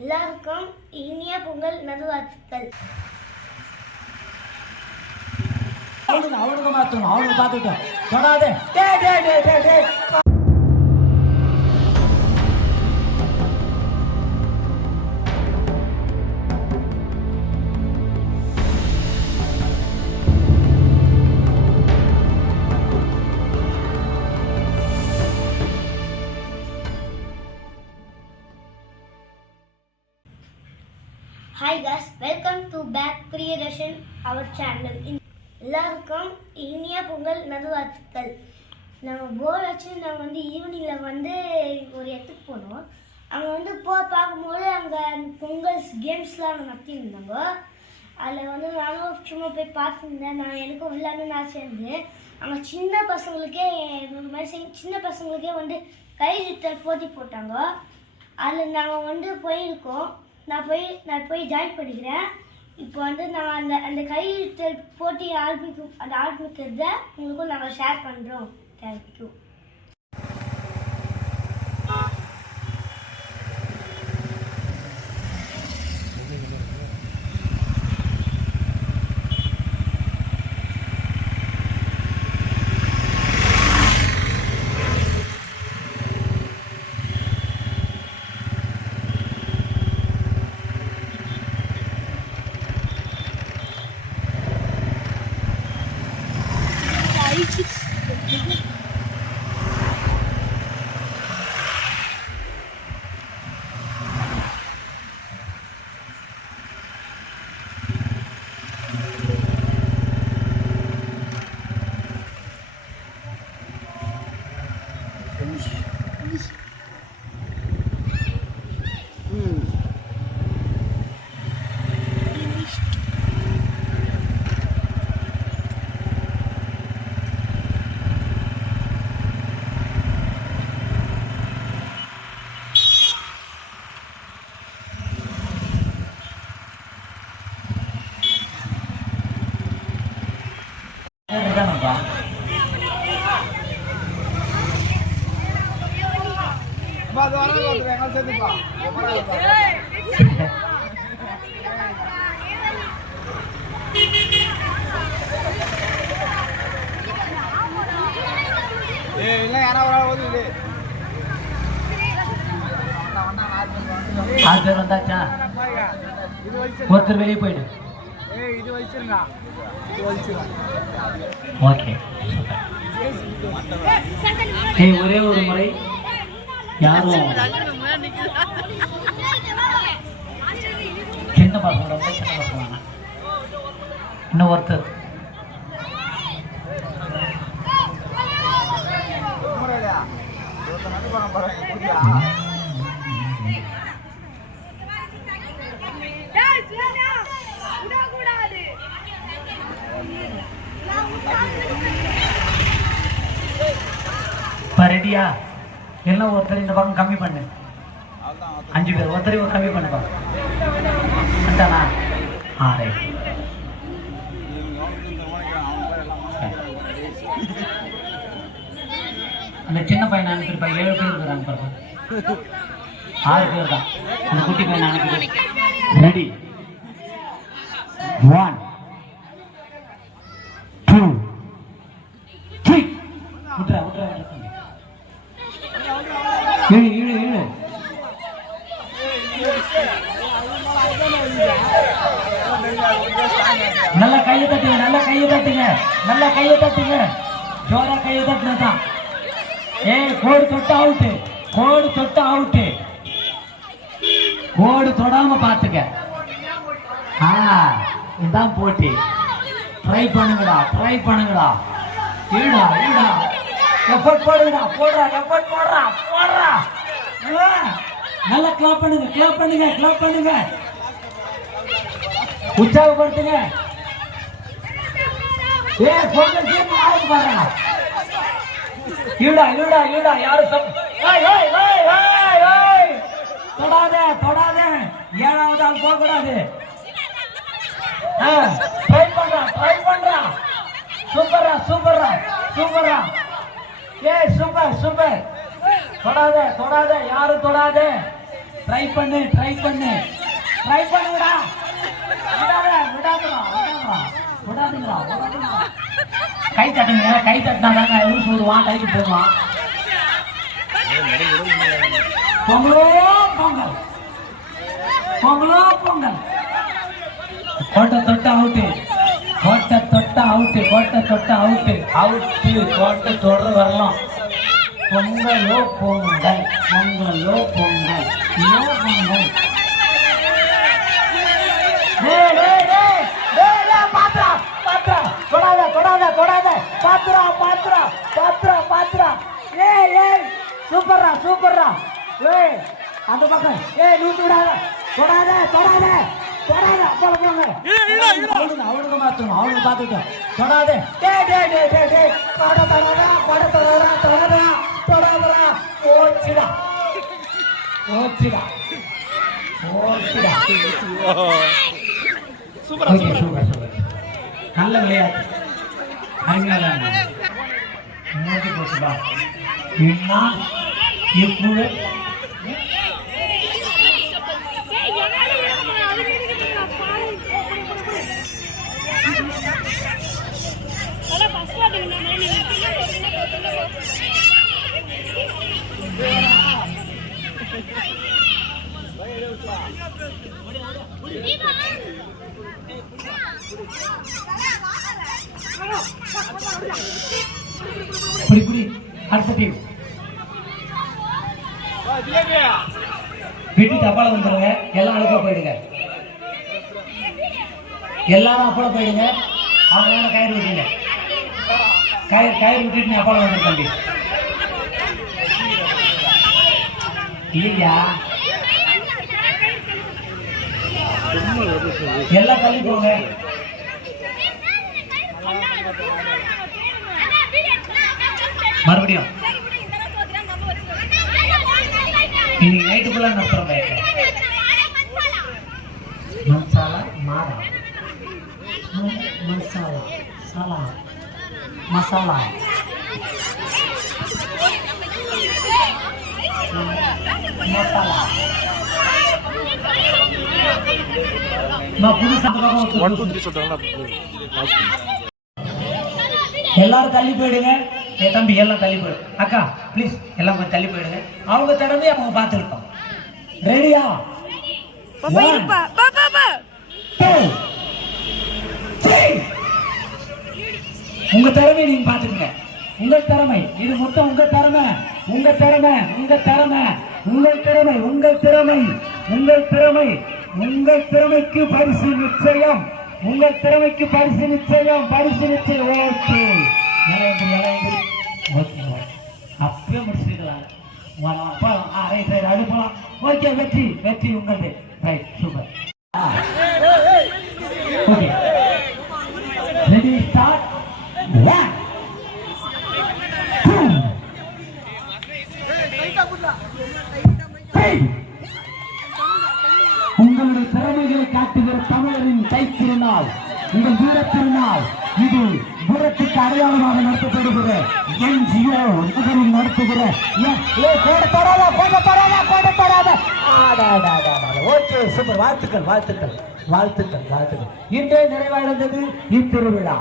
எல்லாருக்கும் இனிய பொங்கல் நல்வாழ்த்துக்கள். அவனுக்கு மாத்தணும், அவனுக்கு பார்த்துட்டோம் சொன்னாதே. டே டே டே டே டே Hi guys, welcome to back Priyadarshan our channel. எல்லாருக்கும் இனிய பொங்கல் நல்வாழ்த்துக்கள். நாங்கள் போர் வச்சு நாங்கள் ஈவினிங்கில் ஒரு இடத்துக்கு போனோம். அங்கே பார்க்கும்போது அங்கே பொங்கல் கேம்ஸ்லாம் நடத்தியிருந்தாங்க. அதில் நானும் சும்மா போய் பார்த்துருந்தேன். எனக்கும் விளையாடணும்னு ஆசை இருந்து. அங்கே சின்ன பசங்களுக்கே கை போட்டி போட்டாங்க. அதில் நாங்கள் போயிருக்கோம். நான் போய் ஜாயின் பண்ணிக்கிறேன். இப்போ நான் அந்த கையெழுத்தல் போட்டி ஆரம்பிக்கிறத உங்களுக்கும் நாங்கள் ஷேர் பண்ணுறோம். தேங்க்யூ. வந்தாச்சா? ஒருத்தர் வெளியே போயிடு. ஓகே, ஒரே ஒரு முறை யாரும் சின்ன பசங்க இன்னும் ஒருத்தர் ரெடியா? எல்லாம் ஒருத்தர் இந்த பக்கம் கம்மி பண்ணு. 5 பேர் ஒருத்தரையும் கம்மி பண்ணுப்பா. அந்தானா? ரைட். அந்த சின்ன பையன் அனுப்பியிருப்பா. 7 பேர் இருக்கிறாங்க பாருங்க. 6 பேர் தான். அந்த குட்டி பையன் அனுப்பிடு. ரெடி? 1 2 3. விட்றா விட்றா. இழு இழு இழு. நல்லா கையை தட்டுங்க, நல்லா கையை தட்டுங்க, நல்லா கையை தட்டுங்க. ஜோரா கையை தட்டுனதான். கோடு தொட்டு அவுட்டு, கோடு தொட்டு அவுட்டு. கோடு தொடாம பாத்துக்க. இதுதான் போட்டி. ட்ரை பண்ணுங்கடா, ட்ரை பண்ணுங்கடா. ஈடா ஈடா. எஃபர்ட் போடுங்கடா, போடுறா, எஃபர்ட் போடுறா, போடுறா. நல்லா கிளாப் பண்ணுங்க, கிளாப் பண்ணுங்க, கிளாப் பண்ணுங்க. உற்சாகப்படுத்துங்க. பொங்கல் டீம் ஆரம்பி பாருங்க. ஈடா ஈடா ஈடா. யாரும் தொடாதே தொடாதே. 7வது ஆள் போக கூடாது. ட்ரை பண்றா, ட்ரை பண்றா. சூப்பரா சூப்பரா சூப்பரா. Super super. தொடாதே தொடாதே, யாரும் தொடாதே. ட்ரை பண்ணு ட்ரை பண்ணு ட்ரை பண்ணுடா. விடாதீங்களா. கை தட்டுங்க, கை தட்டினாதாங்க லூஸ் விடுவான், கைக்கு போடுவான். பொங்கலோ பொங்கல், பொங்கலோ பொங்கல். கோட்டை தொட்ட அவுட்டு, கோட்டை தொட்ட அவுட்டு, கோட்டை தொட்ட அவுட்டு, அவுட்டு. கோட்டை தொடர வரலாம். பொங்கலோ பொங்கல், பொங்கலோ பொங்கல், நோ பொங்கல். பாத்ரா பாத்ரா, தொடாத தொடாத தொடாத, பாத்ரா பாத்ரா பாத்ரா பாத்ரா. ஏய் சூப்பர்ரா சூப்பர்ரா. அந்த பக்கம் நூத்து விடாத, தொடாத தொடாத தொடாத. அவனுக்கு மாத்தணும், அவனுக்கு பார்த்துட்டோம். தொடாத தொடாதா. ஓச்சிடா ஓச்சிடா ஓச்சிடா. Super super super. நல்ல விளையாட்டு, அருமையான மூச்சு போச்சுடா. என்ன இப்போது புடி புடி. அடுத்த டீம் விட்டு தப்பால வந்துருங்க. எல்லாம் அழுக்க போயிடுங்க, எல்லாரும் அப்பால போயிடுங்க. அவங்க கயிறு விட்டுங்க, கயிறு விட்டுட்டு நீ அப்பால வந்துரு தம்பி. இல்லையா எல்லாம் தள்ளி போங்க. மறுபடியும் இன்னைக்கு நைட்டுக்குள்ள நடத்துறோம். மசாலா மாறா, மசாலா சலா மசாலா மசாலா. எல்லாரும் தள்ளி போயிடுங்க. தம்பி எல்லாம் தள்ளி போயிடு. அக்கா ப்ளீஸ் எல்லாம் கொஞ்சம் தள்ளி போயிடுங்க. அவங்க திறமையை அவங்க பார்த்துக்கிட்டோம். ரெடியா? உங்க திறமையை நீங்க பார்த்துக்கங்க. உங்கள் திறமை இது மொத்தம் உங்க திறமை, உங்க திறமை, உங்க திறமை, உங்கள் திறமை, உங்கள் திறமை, உங்கள் திறமை. உங்கள் திறமைக்கு பரிசு நிச்சயம், உங்கள் திறமைக்கு பரிசு நிச்சயம், பரிசு நிச்சயம். ஓகே அப்பயே முடிச்சிருக்கலாம். ரைட் ரைட் அது போலாம். ஓகே வெற்றி வெற்றி உங்களது. Right super. Okay ready start. உங்களுடைய திறமைகளை காட்டுகிற தமிழரின் கைத்திருநாள், உங்கள் வீர திருநாள். இது புறத்துக்கு அடையாளமாக நடத்தப்படுகிற NGO நகரில் நடத்துகிற ஓகே சூப்பர். வாழ்த்துக்கள் வாழ்த்துக்கள் வாழ்த்துக்கள் வாழ்த்துக்கள். இன்றே நிறைவடைந்தது இத்திருவிழா.